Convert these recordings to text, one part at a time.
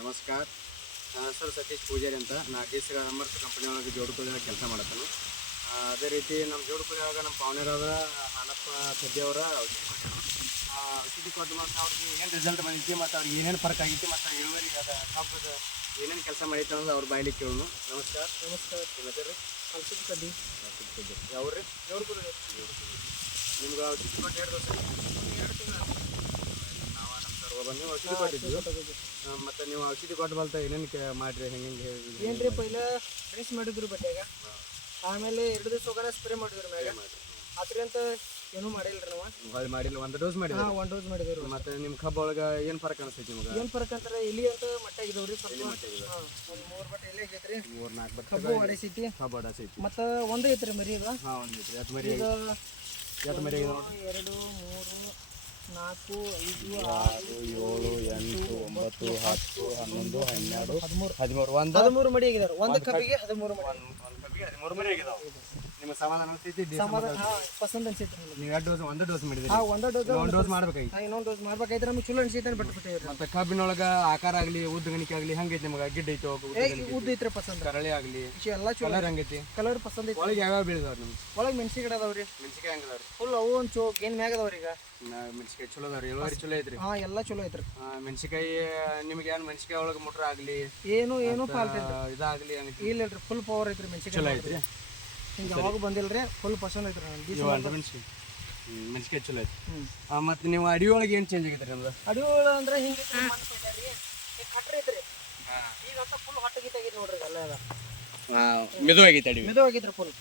ನಮಸ್ಕಾರ. ನನ್ನ ಹೆಸರು ಸತೀಶ್ ಪೂಜಾರಿ ಅಂತ. ನಾ ಡಿಸಿ ಅಮರ್ತ್ ಕಂಪನಿ ಒಳಗೆ ಜೋಡುಕುಳಿಯಾಗ ಕೆಲಸ ಮಾಡತ್ತಾನು. ಅದೇ ರೀತಿ ನಮ್ಮ ಜೋಡುಕುಳಿಯಾಗ ನಮ್ಮ ಪಾವನೇರಾದ ಹಾಲಪ್ಪ ಸದ್ಯವರ ಔಷಧಿ ಕೊಟ್ಟು ಮತ್ತು ಅವ್ರಿಗೆ ಏನು ರಿಸಲ್ಟ್ ಬಂದೈತಿ ಮತ್ತು ಅವ್ರಿಗೆ ಏನೇನು ಫರ್ಕ್ ಆಗೈತಿ ಮತ್ತು ಇಳುವರಿ ಅದು ಕಬ್ಬದ ಏನೇನು ಕೆಲಸ ಮಾಡೈತೆ ಅನ್ನೋದು ಅವ್ರ ಬಾಯಲ್ಲಿ ಕೇಳೋಣ. ನಮಸ್ಕಾರ. ನಿಮ್ಮ ಹೆಸರು ಔಷಧಿ ಕಡ್ಡಿ ಯಾವ್ರಿ? ಜೋಡ್ಕುಳಿ ನಿಮ್ಗೆ ಔಷಧಿ ಕೊಟ್ಟು 2 ದಿವಸ ಎರಡು ತಿಂಗಳು ನಾವು ನಮ್ಮ ಸರ್ ಬಂದು ಔಷಧಿ ಕೊಟ್ಟಿದ್ವಿ. ಮತ್ತು ನೀವು ಔಷಧಿ ಕೊಟ್ಟು ಬಲ್ತ ಏನೇನು ಮಾಡಿರಿ ಹೆಂಗೆ ಏನ್ರಿ ಪೈಲ ಡ್ರೆಸ್ ಮಾಡಿದ್ರು ಬಟ್ಟೆಗ, ಆಮೇಲೆ 2 ದಿವಸ ಹೋಗೋಣ ಸ್ಪ್ರೇ ಮಾಡಿದ್ರು ಮ್ಯಾಗ. ಆತ್ರಿ ಅಂತ ಏನೂ ಮಾಡಿಲ್ರಿ ನಾವು. ಹೊಳ್ಳಿ ಮಾಡಿಲ್ಲ, 1 ಡೋಸ್ ಮಾಡಿದ್ರಿ. 1 ಡೋಸ್ ಮಾಡಿದ್ರು. ಮತ್ತು ನಿಮ್ಮ ಕಬ್ಬ ಒಳಗೆ ಏನು ಫರಕ್ ಅನಿಸ್ತೈತಿ ನಿಮ್ಗೆ? ಏನು ಫರಕ್ ಅಂತಾರೆ, ಎಲಿ ಅಂತ ಮಟ್ಟಾಗಿದವ್ರಿ ಸ್ವಲ್ಪ. ಒಂದು 3 ಬಟ್ಟೆ ಎಲೆ ಆಗೈತ್ರಿ, 3-4 ಬಟ್ಟೆ ಕಬ್ಬು ಹೊಡೆಸೈತಿ. ಕಬ್ಬ ಹೊಡೆಸೈತಿ. ಮತ್ತು ಒಂದು ಐತ್ರಿ ಮರಿ ಇದು. ಒಂದು ಐತ್ರಿ. ಎತ್ತು ಮರಿ ಈಗ ಎತ್ತು ಮರಿ 2, 3, 4, 5, 6, 7, 8, 9, 10, 11, 12, 13 13 ಮಡಿ ಆಗಿದಾರೆ. ಒಂದು ಕಬ್ಬಿಗೆ 13 ಮಡಿ. ಒಂದು ಕಬ್ಬಿಗೆ 13 ಮರಿ ಆಗಿದಾವೆ. ನಿಮಗೆ ಸಮಾಧಾನ ಅನಿಸ್ತೈತಿ? ಪಸಂದ್ ಅನ್ಸೈತಿ. ನೀವು 2 ಡೋಸ್ 1 ಡೋಸ್ ಮಾಡಿದ್ರಿ. 1 ಡೋಸ್ 1 ಡೋಸ್ ಮಾಡ್ಬೇಕಾಗಿ. ಇನ್ನೊಂದು ಡೋಸ್ ಮಾಡ್ಬೇಕಾಯ್ತು. ನಮ್ಗೆ ಚಲೋ ಅನ್ಸೈತೆ ಬಿಟ್ಟು. ಮತ್ತು ಕಬ್ಬಿನೊಳಗೆ ಆಕಾರ ಆಗಲಿ, ಉದ್ದಗಣಿಕೆ ಆಗಲಿ ಹೆಂಗೈತಿ ನಿಮ್ಗೆ? ಗಿಡ್ಡ ಐತೋ, ಉದ್ದ ಐತ್ರಿ ಪಸಂದ್. ಕರಳಿ ಆಗಲಿ ಎಲ್ಲ ಚಲೋ. ಕಲರ್ ಹೆಂಗೈತಿ? ಕಲರ್ ಪಸಂದ್ ಐತಿ. ಒಳಗೆ ಯಾವ್ಯಾವ ಬೆಳೆದವ್ರಿ ನಿಮ್ಗೆ? ಒಳಗೆ ಮೆಣಸಿನ ಗಿಡ ಅದಾವ್ರಿ. ಮೆಣಸಿಕಾಯಿ ಹೆಂಗದವ್ರಿ? ಫುಲ್ ಅವು ಒಂದು ಗೇನ್ ಮ್ಯಾಗ ಅದಾವ್ರಿ. ಈಗ ಮೆಣಸಿಕಾಯಿ ಚಲೋ ಅದಾವ್ರಿ, ಇಳುವರಿ ಚಲೋ ಐತ್ರಿ. ಎಲ್ಲ ಚಲೋ ಐತ್ರಿ. ಮೆಣಸಿಕಾಯಿ ನಿಮ್ಗೆ ಏನು ಮೆಣಸಿಕಾಯಿ ಒಳಗೆ ಮುಟ್ರ ಆಗಲಿ ಏನು ಫಾಲ್ಟ್ ಇದಾಗಲಿ ಇಲ್ಲಲ್ರಿ, ಫುಲ್ ಪವರ್ ಐತ್ರಿ ಮೆಣಸಿಕಾಯಿ. ಚಲೋ ಐತ್ರಿ. ಹಿಂಗೆ ಯಾವಾಗ ಬಂದಿಲ್ರಿ, ಫುಲ್ ಪಸಂದ್ ಐತ್ರಿ. ಮೆಣಸಿಕಾಯಿ ಚಲೋ ಐತಿ. ಮತ್ತು ನೀವು ಅಡಿ ಒಳಗೆ ಏನು ಚೇಂಜ್ ಆಗೈತೆ ನಮ್ದು? ಅಡಿಗಳು ಅಂದ್ರೆ ಹಿಂಗೆ ಕಟ್ರಿ ಐತ್ರಿ. ಈಗ ಅಂತ ಫುಲ್ ಹೊಟ್ಟಗಿತ್ತಾಗೈತಿ ನೋಡ್ರಿ. ಎಲ್ಲ ಮೆದು ಆಗೈತೆ ಅಡಿ, ಮೆದು ಆಗೈತ್ರಿ ಫುಲ್.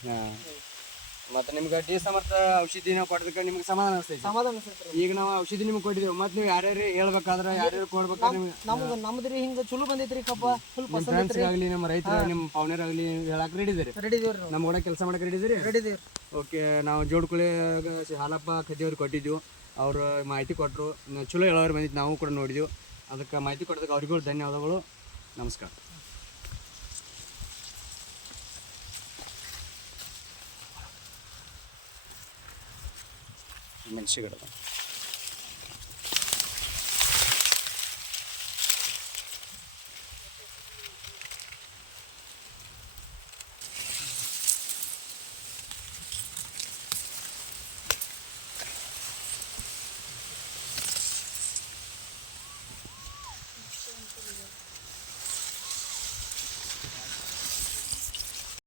ಮತ್ತು ನಿಮ್ಗೆ ಡಿ ಸಮರ್ಥ ಔಷಧಿ ನಾವು ಕೊಡೋದಕ್ಕೆ ನಿಮ್ಗೆ ಸಮಾಧಾನ ಅನಿಸ್ತೈತಿ? ಸಮಾಧಾನ ಅನ್ಸೈತ್ರಿ. ಈಗ ನಾವು ಔಷಧಿ ನಿಮ್ಗೆ ಕೊಟ್ಟಿದ್ದೇವೆ, ಮತ್ತು ನೀವು ಯಾರ್ಯಾರು ಹೇಳ್ಬೇಕಾದ್ರೆ ಯಾರ್ಯಾರು ಕೊಡ್ಬೇಕಾದ್ರೆ ನಿಮ್ಗೆ ನಮ್ದ್ರಿ ಹಿಂಗೆ ಚಲೋ ಬಂದೈತ್ರಿ ಕಬ್ಬ. ಫುಲ್ ನಿಮ್ಮ ಫ್ರೆಂಡ್ಸ್ ಆಗಲಿ, ನಮ್ಮ ರೈತರು, ನಿಮ್ಮ ಪಾವನೇರಾಗಲಿ ಹೇಳಕ್ಕೆ ರೆಡಿ ಇದ್ದೀರಿ? ರೆಡಿ ಇದೀವ್ರಿ ನಾವು. ನಮ್ಮ ಕೂಡ ಕೆಲಸ ಮಾಡಕ್ಕೆ ರೆಡಿ ಇದ್ದೀರಿ? ರೆಡಿ ಇದೀವ್ರಿ. ಓಕೆ. ನಾವು ಜೋಡ್ಕುಳಿಯಾಗ ಹಾಲಪ್ಪ ಕದ್ದಿಯವ್ರಿಗೆ ಕೊಟ್ಟಿದ್ದು, ಅವರು ಮಾಹಿತಿ ಕೊಟ್ಟರು. ಚಲೋ ಹೇಳೋರು ಬಂದಿದ್ದು, ನಾವು ಕೂಡ ನೋಡಿದ್ವಿ. ಅದಕ್ಕೆ ಮಾಹಿತಿ ಕೊಡೋದಕ್ಕೆ ಅವ್ರಿಗೂ ಧನ್ಯವಾದಗಳು. ನಮಸ್ಕಾರ. ಮೆಣಸಿನ ಗಿಡ